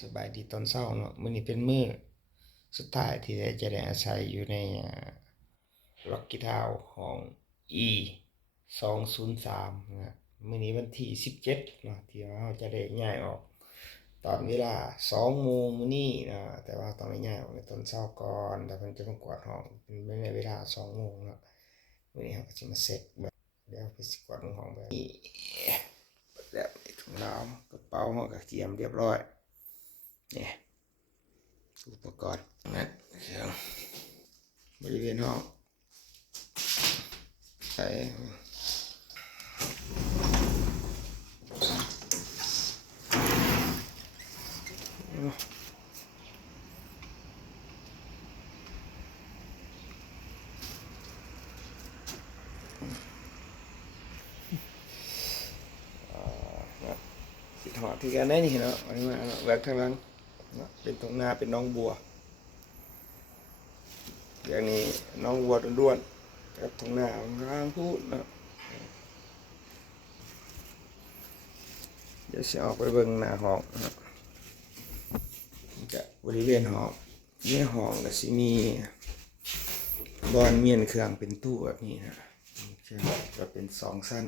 สบายดีตอนเช้าเนาะมื้อนี้เป็นมื้อสุดท้ายที่จะได้อาศัยอยู่ในล็อกกี้ทาวน์ของ E 203นะมื้อนี้วันที่17เนาะที่เราจะได้ย้ายออกตอนเวลา2โมงมื้อนี้นะแต่ว่าต้องได้ย้ายออกในตอนเช้าก่อนแล้วมันจะต้องกวาดห้องเป็นในเวลา2โมงเนาะมื้อนี้เราก็สิมาเสร็จแบบเดี๋ยวไปสิกวาดห้องแบบนี้แบบถุงน้ำกระเป๋าเราก็เตรียมเรียบร้อยนี่อุปกรณ์นะเสียงบริเวณห้องใส่สิถอดที่กันได้นี่เนาะอันนี้มาแหวกทางหลังเป็นตรงหน้าเป็นน้องบัวอย่างนี้น้องวัวด้วนๆกับตรงหน้าข้างพูดนะเดี๋ยวจะออกไปเบิ่งหน้าห้องนะจะบริเวณห้องในห้องก็สิมีบอนเมียนเครื่องเป็นตู้แบบนี้นะจะเป็น2ชั้น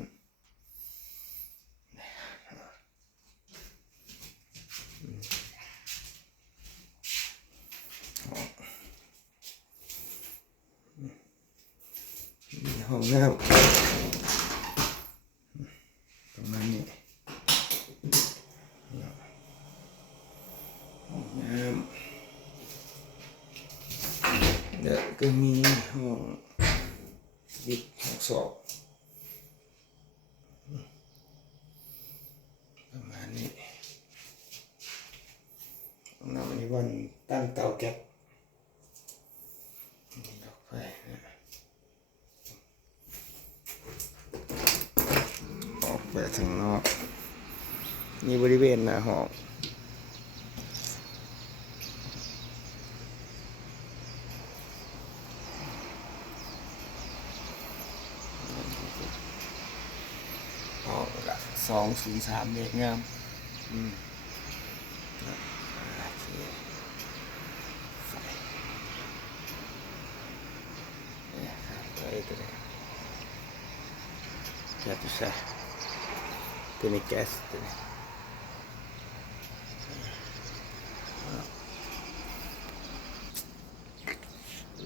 ห้องน้ำตรงนั้นนี่ห้องน้ำแล้วก็มีห้องดิบห้องสอบประมาณนี้ห้องน้ำอันนี้วันตั้งเตาแก๊สมีดอกไฟนะออกไปทางนอกนี่บริเวณหน้าห้องห้องละ203เมตรงามตัวนี้แก๊สใช่ตัวนี้แก๊สตัวนี้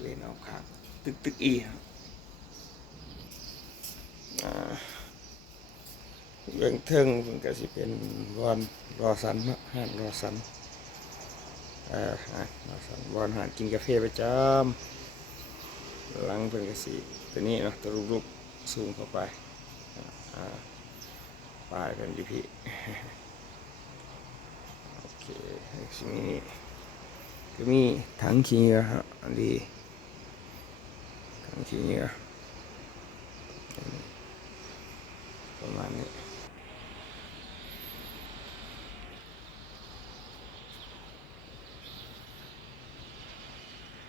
เล่นเอาครับตึกอีครับเรื่องเทิงมันก็สิเป็นวันรอสันเนาะห้างรอสันรอสันวันหากินกาแฟประจำหลังเป็นกสิตัวนี้เนาะตัวรูปสูงเข้าไปปลายเป็นดีพีโอเคก็มีถังขี้เหงื่อฮะอันดีถังขี้เหงื่อประมาณนี้